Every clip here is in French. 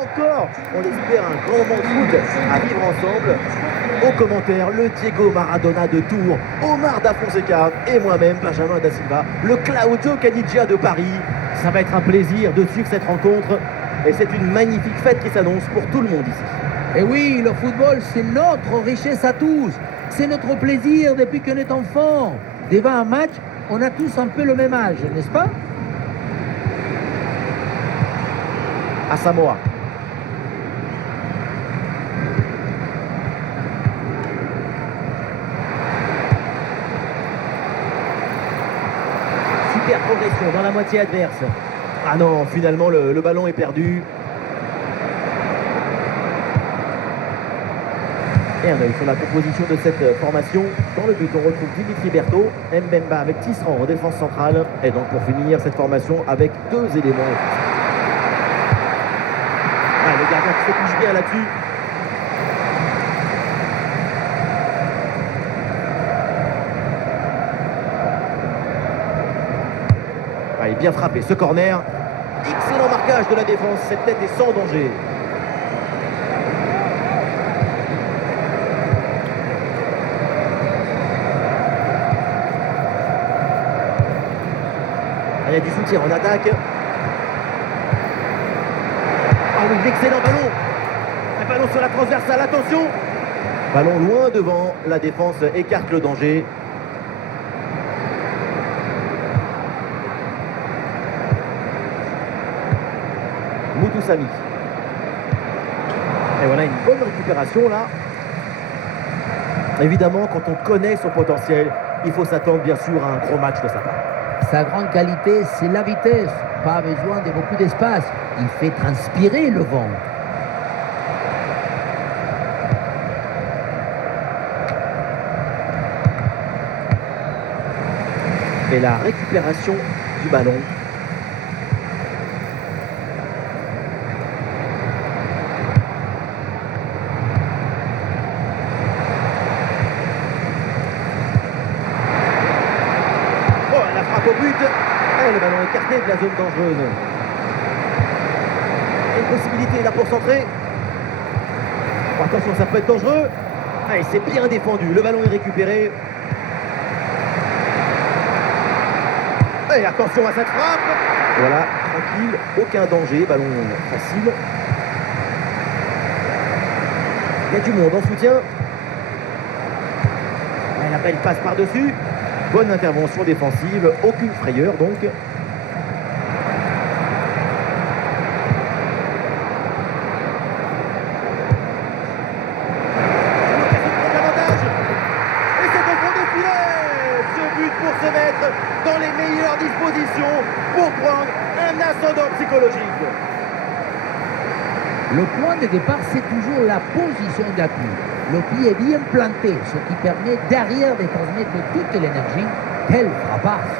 Encore, on espère un grand moment de foot à vivre ensemble. Au commentaire, le Diego Maradona de Tours, Omar Da Fonseca et moi-même, Benjamin Da Silva, le Claudio Caniggia de Paris. Ça va être un plaisir de suivre cette rencontre et c'est une magnifique fête qui s'annonce pour tout le monde ici. Et oui, le football, c'est notre richesse à tous. C'est notre plaisir depuis qu'on est enfant. Devant un match, on a tous un peu le même âge, n'est-ce pas? À Samoa. Super progression dans la moitié adverse. Ah non, finalement le ballon est perdu. Et un œil sur la composition de cette formation. Dans le but, on retrouve Dimitri Berthaud, Mbemba avec Tisserand en défense centrale. Et donc pour finir cette formation avec deux éléments. Ah, le gardien qui se touche bien là-dessus. Ah, il est bien frappé ce corner. Excellent marquage de la défense. Cette tête est sans danger. Il y a du soutien en attaque. Ah oui, l'excellent ballon. Un ballon sur la transversale, attention. Ballon loin devant, la défense écarte le danger. Moutoussamy. Et voilà une bonne récupération là. Évidemment, quand on connaît son potentiel, il faut s'attendre bien sûr à un gros match de sa part. Sa grande qualité, c'est la vitesse. Pas besoin de beaucoup d'espace. Il fait transpirer le vent. Et la récupération du ballon. Au but, et le ballon écarté de la zone dangereuse. Et une possibilité là pour centrer. Oh, attention, ça peut être dangereux. Et c'est bien défendu, le ballon est récupéré. Et attention à cette frappe. Voilà, tranquille, aucun danger, ballon facile. Il y a du monde en soutien. Et la belle passe par-dessus. Bonne intervention défensive, aucune frayeur donc. Et c'est au fond de filet. Ce but pour se mettre dans les meilleures dispositions pour prendre un ascendant psychologique. Le point de départ, c'est toujours la position d'appui. Le pied est bien planté, ce qui permet derrière de transmettre toute l'énergie. Quelle frappasse!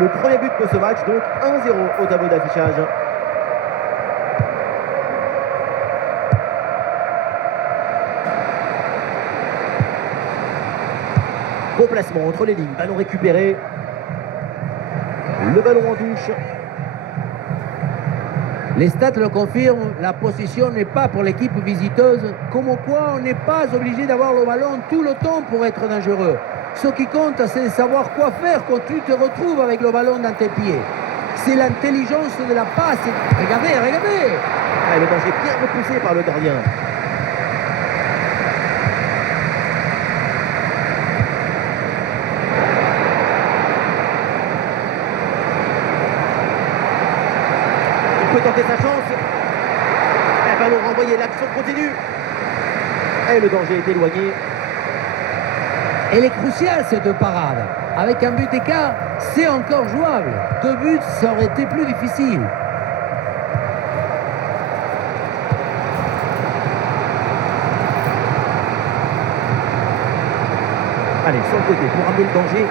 Le premier but de ce match, donc 1-0 au tableau d'affichage. Bon placement entre les lignes, ballon récupéré. Le ballon en touche. Les stats le confirment, la position n'est pas pour l'équipe visiteuse, comme quoi on n'est pas obligé d'avoir le ballon tout le temps pour être dangereux. Ce qui compte, c'est de savoir quoi faire quand tu te retrouves avec le ballon dans tes pieds. C'est l'intelligence de la passe. Regardez, regardez! Ah, le danger bien repoussé par le gardien. Il peut tenter sa chance. Un ballon renvoyé, l'action continue. Et le danger est éloigné. Elle est cruciale cette parade. Avec un but d'écart, c'est encore jouable. 2 buts, ça aurait été plus difficile. Allez, sur le côté pour amener le danger.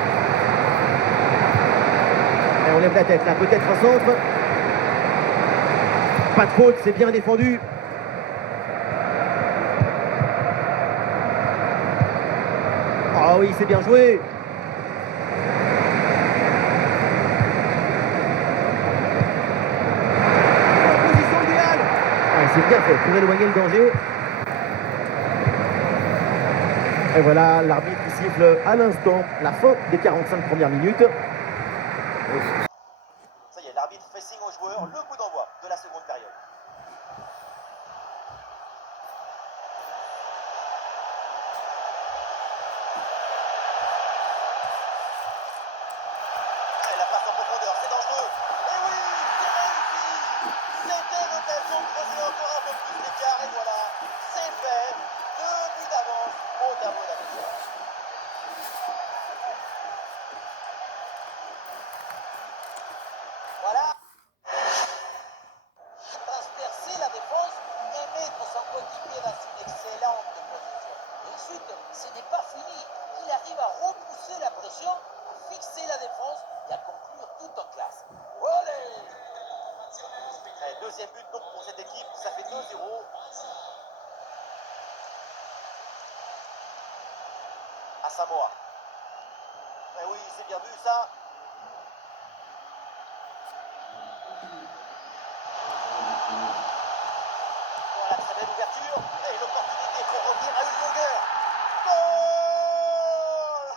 Et on lève la tête là, peut-être un centre. Pas de faute, c'est bien défendu. Ah oui. oui, c'est bien joué. Position idéale. Ah, c'est bien fait pour éloigner le danger. Et voilà l'arbitre qui siffle à l'instant la fin des 45 premières minutes. Ça y est, l'arbitre fait signe aux joueurs, le coup d'envoi de la seconde période. Et la passe en profondeur, c'est dangereux. Et oui, c'est réussi. C'était l'occasion de creuser encore un peu plus l'écart. Et voilà, c'est fait. 2 buts d'avance au tableau d'affichage. Voilà. Transpercer la défense et mettre son coéquipier dans une excellente position. Et ensuite, ce n'est pas fini. Il arrive à repousser la pression, à fixer la défense et à conclure tout en classe. Olé! Deuxième but donc pour cette équipe, ça fait 2-0. À Samoa. Eh oui, c'est bien vu ça. Voilà, très belle ouverture. Et l'opportunité pour revenir à une longueur. Goal!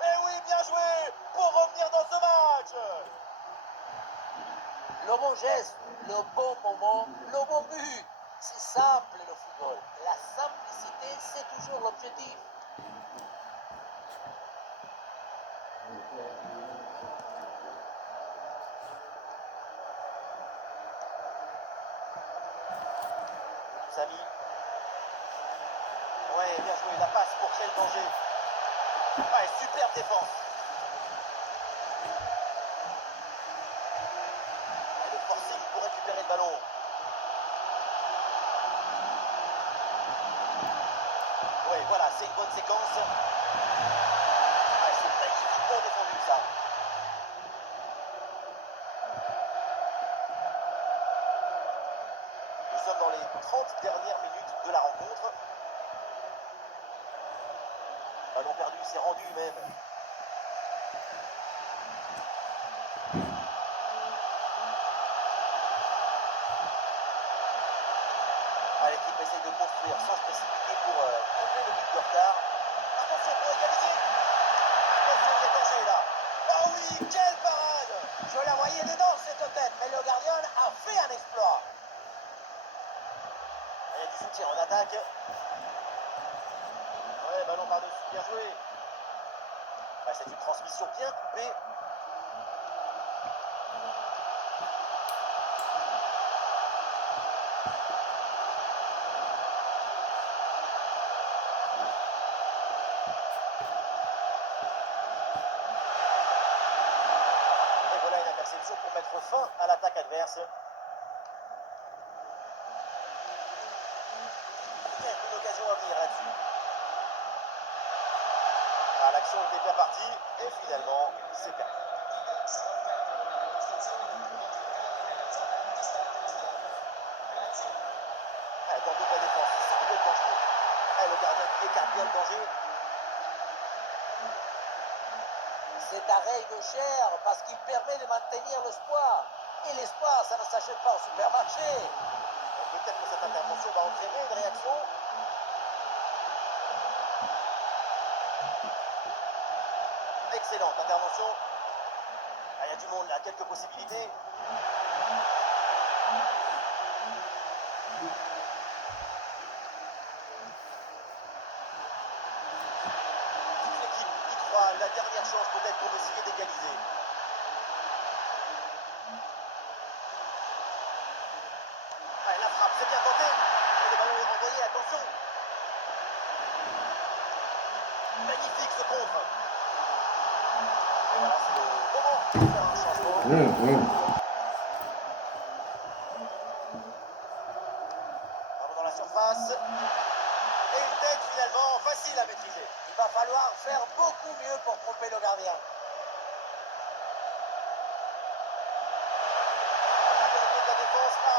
Eh oui, bien joué pour revenir dans ce match. Le bon geste, le bon moment, le bon but. C'est simple le football. La simplicité, c'est toujours l'objectif. Samy. Ouais, bien joué. La passe pour créer le danger. Ouais, superbe défense. Et le forcing pour récupérer le ballon. Ouais, voilà, c'est une bonne séquence. Ouais, c'est magnifiquement défendu ça. Nous sommes dans les 30 dernières minutes de la rencontre. Ballon perdu, c'est rendu même. Ah, l'équipe essaye de construire sans se précipiter pour combler le but de retard. Attention pour égaliser. Attention, il est danger là. Ah oui, quelle parade! Je la voyais dedans cette tête, mais le gardien a fait un exploit. Il y a du soutien en attaque. Ouais, ballon par-dessus, bien joué. Ouais, c'est une transmission bien coupée. Et voilà une interception pour mettre fin à l'attaque adverse. Peut-être une occasion à venir là-dessus. Ah, l'action était bien partie et finalement, c'est perdu. Ah, dans toute la défense, c'est complètement dangereux. Ah, le gardien qui écarte bien le danger. Cet arrêt est cher parce qu'il permet de maintenir l'espoir. Et l'espoir, ça ne s'achète pas au supermarché. Peut-être que cette intervention va entraîner une réaction. Excellente intervention. Ah, il y a du monde là, quelques possibilités. Toute l'équipe y croit, la dernière chance peut-être pour essayer d'égaliser. Ah, la frappe, c'est bien tenté. Et le ballon est renvoyé, attention. Magnifique ce contre. Et voilà, c'est le moment de faire un changement. Ballon dans la surface. Et une tête finalement facile à maîtriser. Il va falloir faire beaucoup mieux pour tromper le gardien. Liberté de la défense là.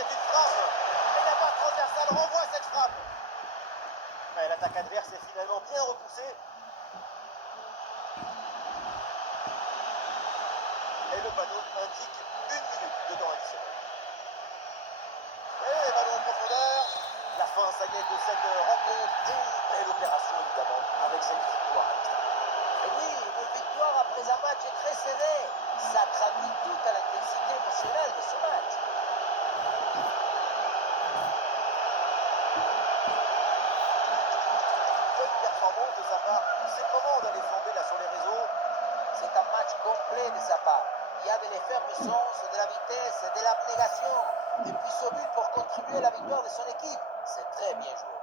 c'est une frappe. Et la barre transversale renvoie cette frappe. Mais l'attaque adverse est finalement bien repoussée. Et le panneau indique 1 minute de temps additionnel. Et ballon en profondeur. La fin, ça y est, de cette rencontre. Et une belle opération, évidemment, avec cette victoire à l'extérieur. Et oui, une victoire après un match très serré. Ça traduit toute l'intensité émotionnelle de ce match. Bonne performance de sa part. C'est le moment d'aller flamber là sur les réseaux. C'est un match complet de sa part. Il y a de l'effervescence, de la vitesse, de l'abnégation. Et puis ce but pour contribuer à la victoire de son équipe. C'est très bien joué.